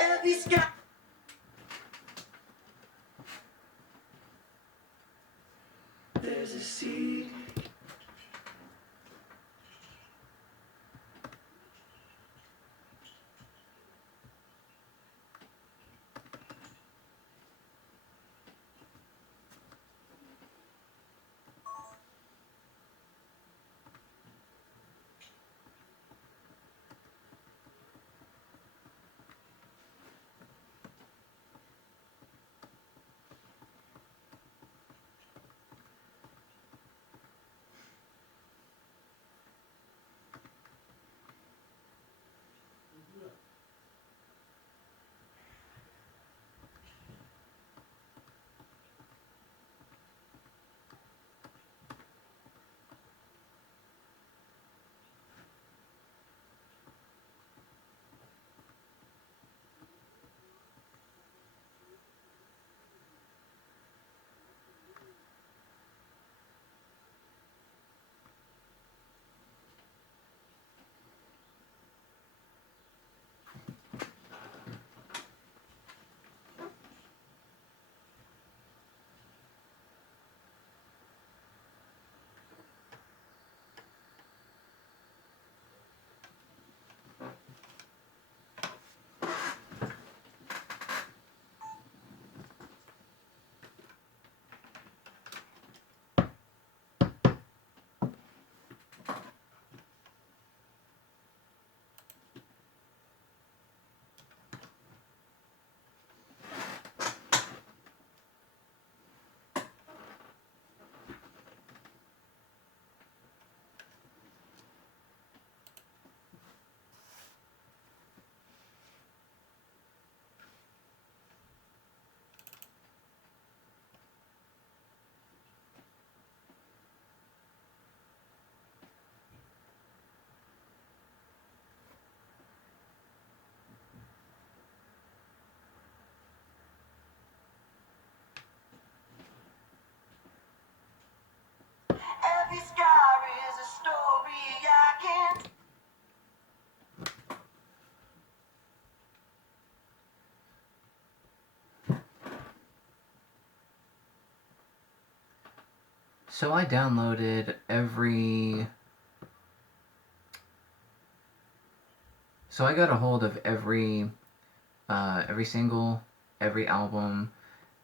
Every sky. There's a seed. Every scar is a story I can't. So I downloaded So I got a hold of every single, every album,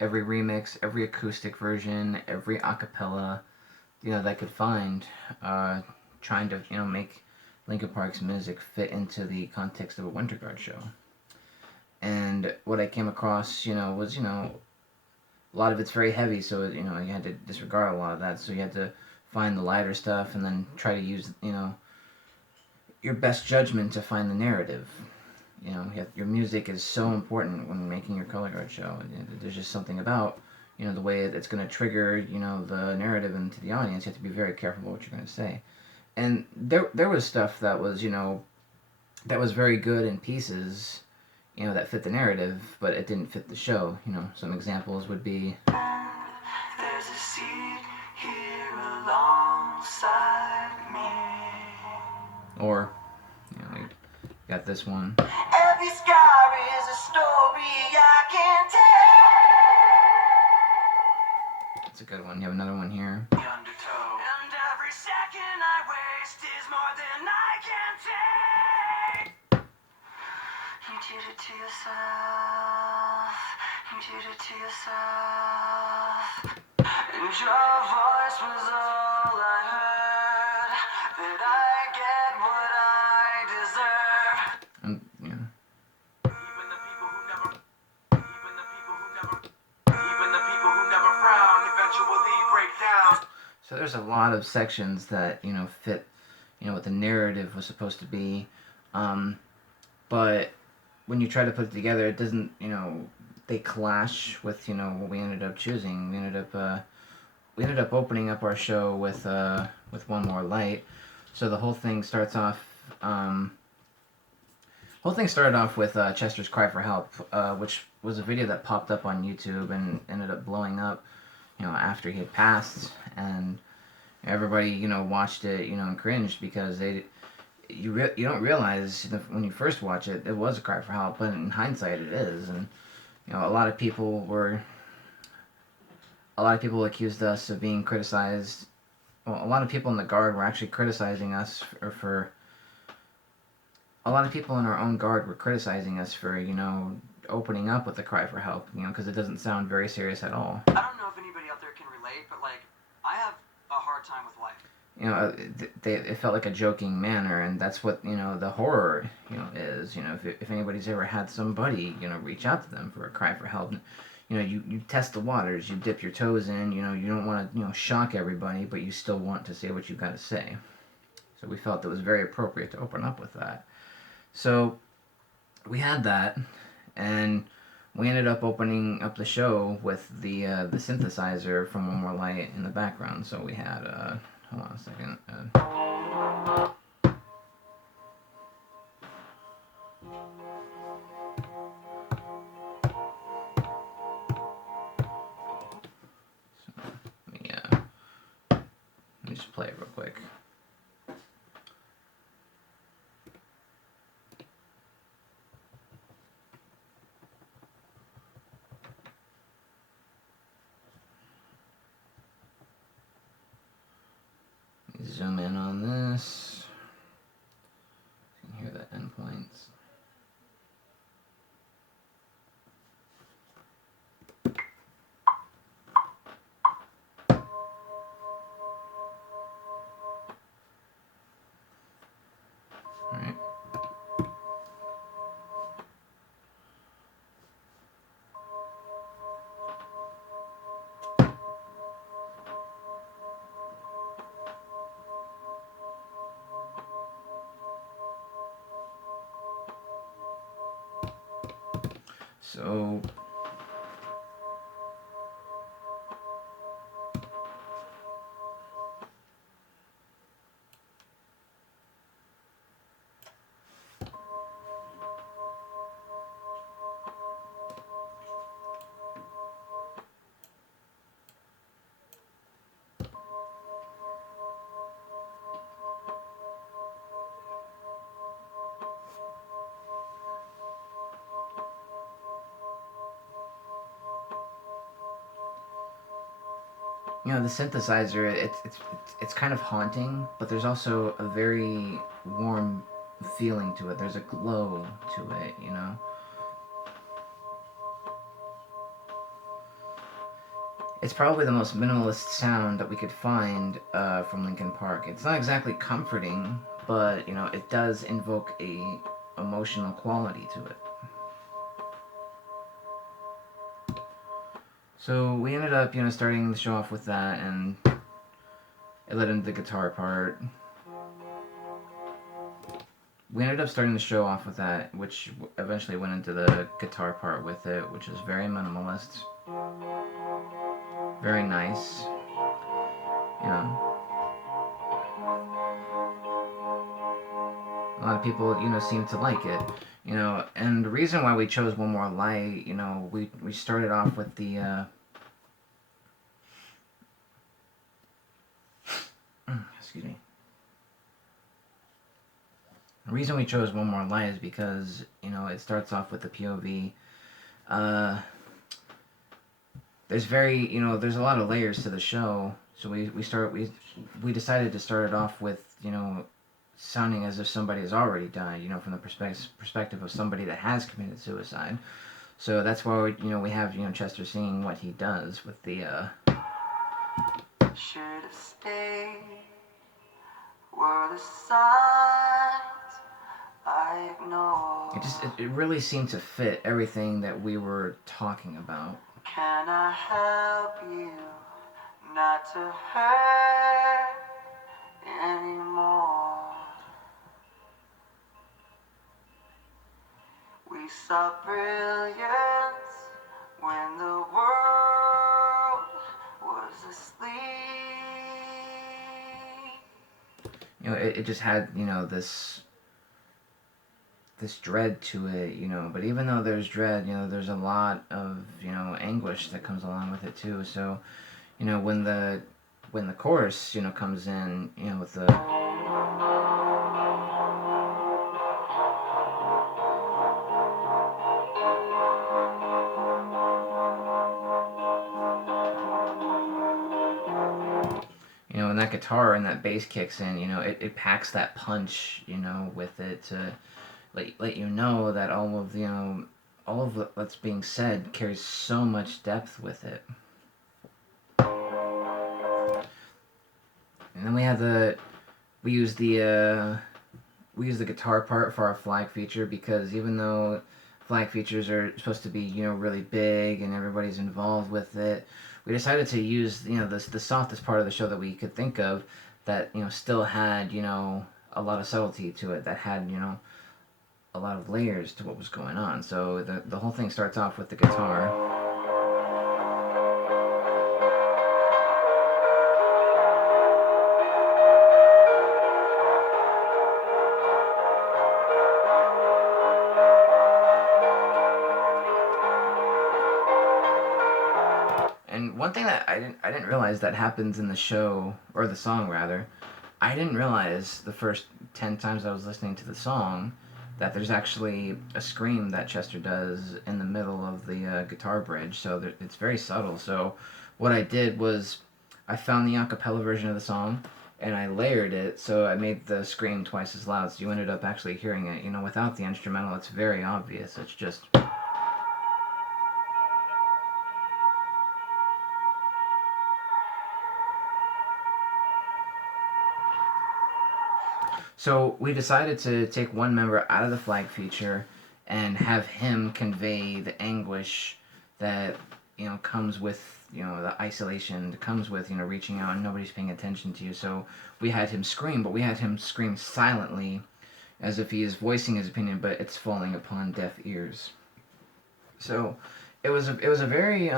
every remix, every acoustic version, every acapella, that I could find, trying to make Linkin Park's music fit into the context of a Winter Guard show. And what I came across, was a lot of it's very heavy, so you had to disregard a lot of that. So you had to find the lighter stuff and then try to use your best judgment to find the narrative. Your music is so important when making your color guard show. There's just something about the way it's going to trigger the narrative into the audience. You have to be very careful what you're going to say. And there was stuff that was that was very good in pieces, that fit the narrative, but it didn't fit the show. Some examples would be. There's a seed here alongside me. Or, we got this one. Every scar is a story I can't tell. That's a good one. You have another one here. The undertow. And every second I waste is more than I can take. You did it to yourself. You did it to yourself. And your voice was all I heard. That I get what I deserve. And, yeah. Even the people who never frown eventually break down. So there's a lot of sections that fit what the narrative was supposed to be, but when you try to put it together, it doesn't. They clash with what we ended up choosing. We ended up opening up our show with One More Light. So the whole thing starts off. Whole thing started off with Chester's Cry for Help, which was a video that popped up on YouTube and ended up blowing up, after he had passed, and everybody, watched it, and cringed because you don't realize when you first watch it, it was a cry for help, but in hindsight, it is. And a lot of people accused us of being criticized. Well, a lot of people in the Guard were actually criticizing us for a lot of people in our own Guard were criticizing us for opening up with the cry for help, because it doesn't sound very serious at all. I don't know if anybody out there can relate, but like, I have a hard time with life. It felt like a joking manner, and that's what the horror is. If anybody's ever had somebody reach out to them for a cry for help, you test the waters, you dip your toes in. You don't want to shock everybody, but you still want to say what you got to say. So we felt it was very appropriate to open up with that. So we had that, and we ended up opening up the show with the synthesizer from One More Light in the background. So we had hold on a second. Let me just play it real quick. Zoom in on this. You can hear the endpoints. Alright. So the synthesizer, it's kind of haunting, but there's also a very warm feeling to it. There's a glow to it, It's probably the most minimalist sound that we could find from Linkin Park. It's not exactly comforting, but it does invoke a emotional quality to it. So we ended up, starting the show off with that, and it led into the guitar part. We ended up starting the show off with that, which eventually went into the guitar part with it, which is very minimalist. Very nice. A lot of people, seem to like it. And the reason why we chose One More Light, we started off with the excuse me. The reason we chose One More Light is because, it starts off with the POV. There's a lot of layers to the show, so we decided to start it off with, sounding as if somebody has already died, from the perspective of somebody that has committed suicide. So that's why we have Chester singing what he does with the should have stayed were the signs I ignored. It really seemed to fit everything that we were talking about. Can I help you not to hurt anymore? We saw brilliance when the world was asleep. It just had, this dread to it, but even though there's dread, there's a lot of, anguish that comes along with it too. So, when the chorus, comes in, with the that guitar and that bass kicks in, it packs that punch, with it to let you know that all of what's being said carries so much depth with it. And then we use the guitar part for our flag feature, because even though flag features are supposed to be really big and everybody's involved with it, we decided to use the softest part of the show that we could think of, that still had a lot of subtlety to it, that had a lot of layers to what was going on. So the whole thing starts off with the guitar. And one thing that I didn't realize that happens in the show, or the song rather, I didn't realize the first 10 times I was listening to the song that there's actually a scream that Chester does in the middle of the guitar bridge. So it's very subtle. So what I did was I found the acapella version of the song and I layered it, so I made the scream twice as loud. So you ended up actually hearing it. Without the instrumental, it's very obvious. It's just. So we decided to take one member out of the flag feature and have him convey the anguish that comes with the isolation, that comes with reaching out and nobody's paying attention to you. So we had him scream, but we had him scream silently, as if he is voicing his opinion, but it's falling upon deaf ears. So it was a very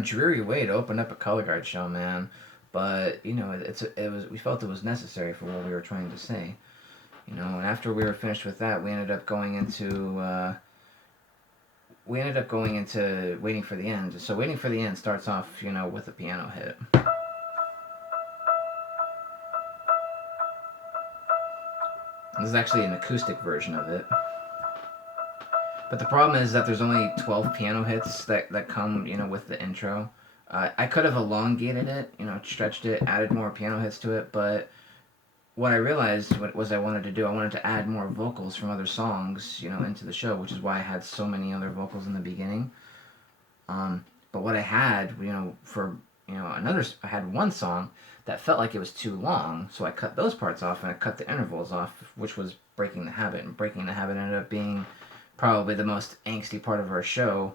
dreary way to open up a color guard show, man. But we felt it was necessary for what we were trying to say. And after we were finished with that, we ended up going into Waiting for the End. So Waiting for the End starts off with a piano hit. This is actually an acoustic version of it. But the problem is that there's only 12 piano hits that come with the intro. I could have elongated it, stretched it, added more piano hits to it, but what I realized I wanted to add more vocals from other songs, into the show, which is why I had so many other vocals in the beginning. But what I had, I had one song that felt like it was too long, so I cut those parts off and I cut the intervals off, which was Breaking the Habit, and Breaking the Habit ended up being probably the most angsty part of our show.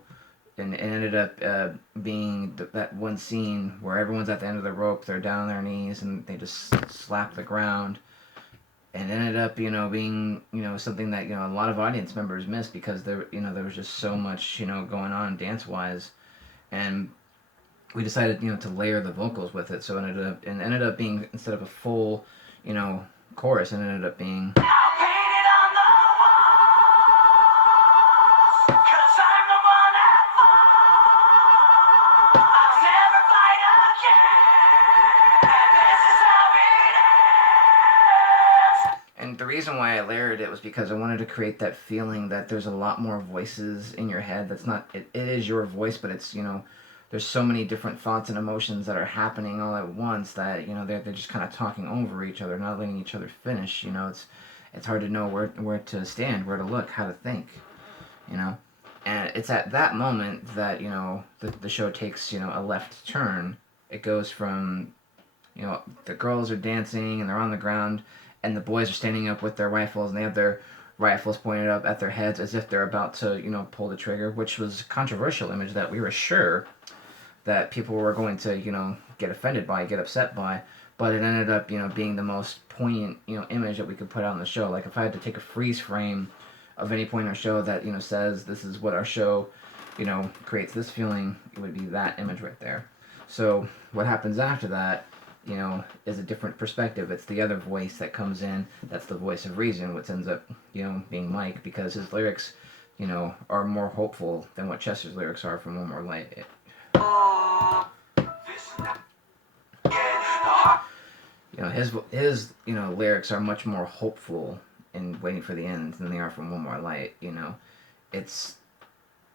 And it ended up being that one scene where everyone's at the end of the rope, they're down on their knees, and they just slap the ground. And it ended up, being, something that, a lot of audience members missed, because there was just so much, going on dance-wise. And we decided, to layer the vocals with it. So it ended up being, instead of a full, chorus, it ended up being. And the reason why I layered it was because I wanted to create that feeling that there's a lot more voices in your head. That's not, it is your voice, but it's, there's so many different thoughts and emotions that are happening all at once that, they're just kind of talking over each other, not letting each other finish. It's hard to know where to stand, where to look, how to think, And it's at that moment that, the show takes, a left turn. It goes from, the girls are dancing and they're on the ground, and the boys are standing up with their rifles, and they have their rifles pointed up at their heads as if they're about to, pull the trigger, which was a controversial image that we were sure that people were going to, get offended by, get upset by, but it ended up, being the most poignant, image that we could put out on the show. Like, if I had to take a freeze frame of any point in our show that, says this is what our show, creates this feeling, it would be that image right there. So what happens after that, is a different perspective. It's the other voice that comes in. That's the voice of reason, which ends up, being Mike, because his lyrics, are more hopeful than what Chester's lyrics are from One More Light. His lyrics are much more hopeful in Waiting for the End than they are from One More Light. It's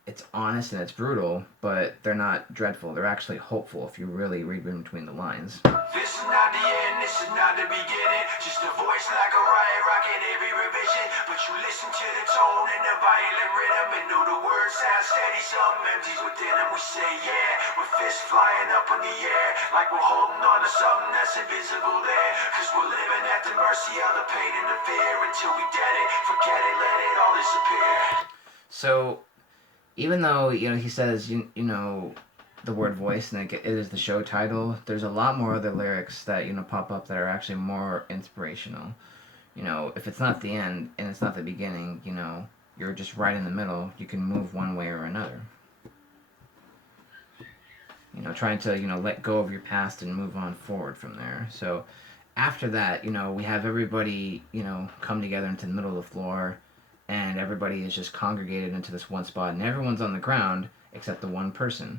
it's honest and it's brutal, but they're not dreadful. They're actually hopeful if you really read in between the lines. This is not the end, this is not the beginning. Just a voice like a riot rocking every revision. But you listen to the tone and the violent rhythm and know the words sound steady, something empties within them. We say yeah, with fists flying up in the air, like we're holding on to something that's invisible there. Cause we're living at the mercy of the pain and the fear until we get it, forget it, let it all disappear. So even though he says the word voice and it is the show title, there's a lot more other lyrics that pop up that are actually more inspirational. If it's not the end and it's not the beginning, you're just right in the middle. You can move one way or another. Trying to let go of your past and move on forward from there. So after that, we have everybody come together into the middle of the floor, and everybody is just congregated into this one spot, and everyone's on the ground except the one person,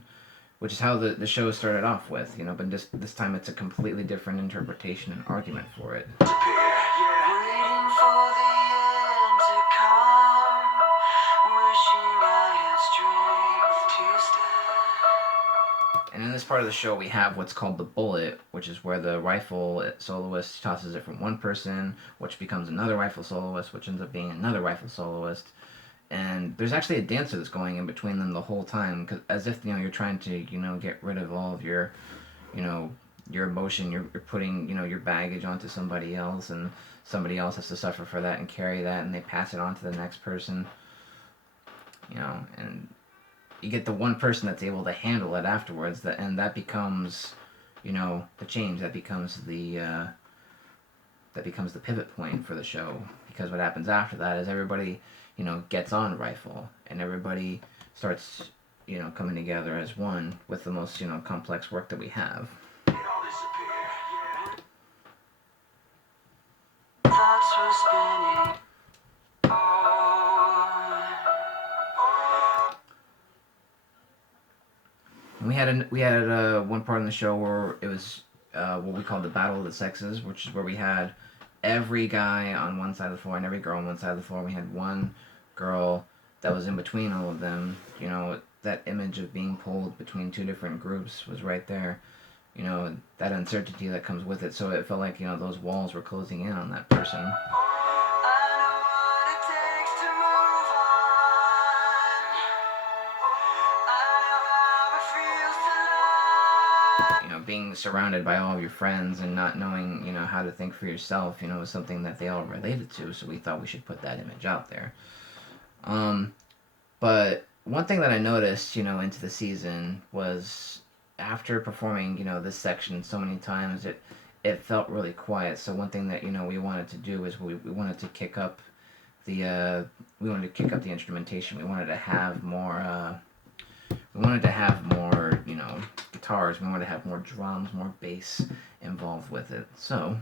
which is how the show started off with, but this time it's a completely different interpretation and argument for it. Waiting for the end to come, wishing I had strength to stand. And in this part of the show, we have what's called the bullet, which is where the rifle soloist tosses it from one person, which becomes another rifle soloist, which ends up being another rifle soloist. And there's actually a dancer that's going in between them the whole time, as if you're trying to get rid of all of your your emotion. You're putting your baggage onto somebody else, and somebody else has to suffer for that and carry that, and they pass it on to the next person. And you get the one person that's able to handle it afterwards, and that becomes the change. That becomes the pivot point for the show, because what happens after that is everybody gets on rifle, and everybody starts coming together as one with the most complex work that we have. Thoughts were spinning. And we had one part in the show where it was what we called the Battle of the Sexes, which is where we had every guy on one side of the floor and every girl on one side of the floor. We had one girl that was in between all of them. That image of being pulled between two different groups was right there. That uncertainty that comes with it. So it felt like those walls were closing in on that person. I know what it takes to move on. I know how it feels to love. Being surrounded by all of your friends and not knowing how to think for yourself was something that they all related to. So we thought we should put that image out there. But one thing that I noticed into the season was, after performing this section so many times, it felt really quiet. So one thing that we wanted to do is we wanted to kick up the instrumentation. We wanted to have more guitars. We wanted to have more drums, more bass involved with it. So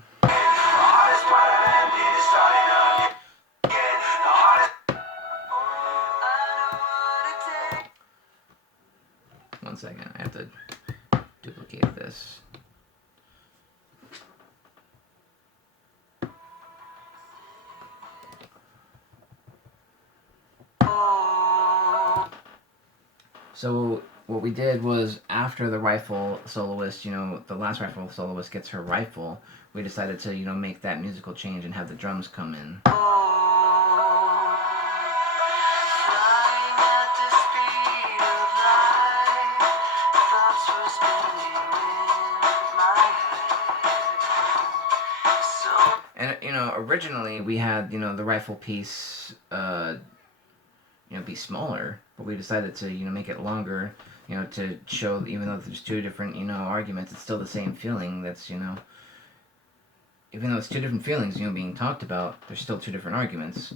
one second, I have to duplicate this. So what we did was, after the rifle soloist, the last rifle soloist gets her rifle, we decided to make that musical change and have the drums come in. And originally we had the rifle piece be smaller, but we decided to make it longer, to show, even though there's two different arguments, it's still the same feeling. That's even though it's two different feelings being talked about, there's still two different arguments.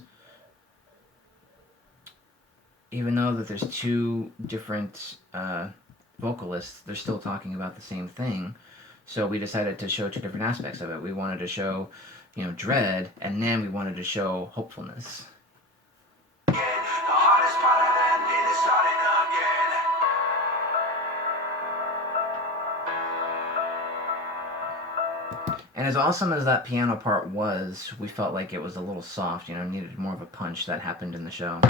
Even though that there's two different vocalists, they're still talking about the same thing. So we decided to show two different aspects of it. We wanted to show dread, and then we wanted to show hopefulness. And as awesome as that piano part was, we felt like it was a little soft, needed more of a punch that happened in the show.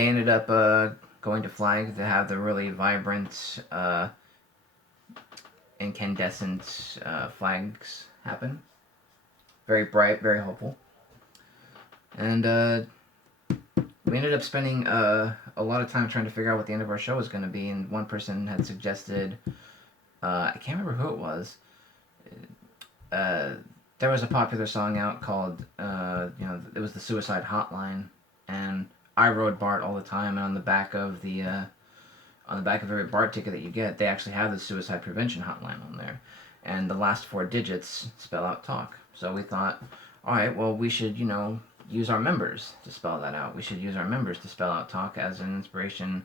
they ended up going to Flag to have the really vibrant, incandescent flags happen. Very bright, very hopeful. And we ended up spending a lot of time trying to figure out what the end of our show was going to be. And one person had suggested, I can't remember who it was. There was a popular song out called, it was the Suicide Hotline, and I rode BART all the time. And on the back of every BART ticket that you get, they actually have the Suicide Prevention Hotline on there, and the last four digits spell out talk. So we thought, all right, well, we should, use our members to spell that out. We should use our members to spell out talk as an inspiration,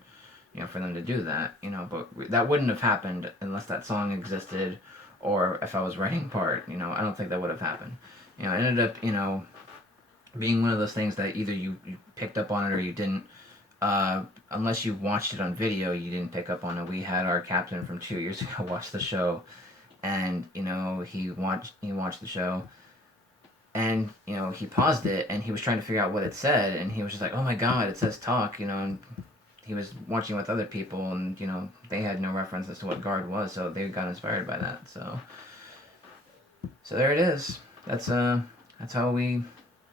for them to do that. But that wouldn't have happened unless that song existed, or if I was writing BART. I don't think that would have happened. It ended up, being one of those things that either you picked up on it or you didn't. Unless you watched it on video, you didn't pick up on it. We had our captain from 2 years ago watch the show, and he watched the show, and he paused it and he was trying to figure out what it said, and he was just like, "Oh my God, it says talk," and he was watching with other people, and they had no reference as to what guard was, so they got inspired by that. So there it is. That's how we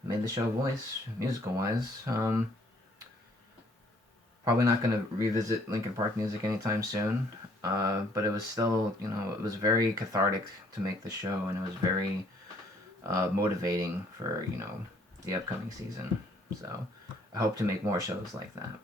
made the show voice, musical wise. Probably not going to revisit Linkin Park music anytime soon, but it was still, it was very cathartic to make the show, and it was very motivating for, the upcoming season. So I hope to make more shows like that.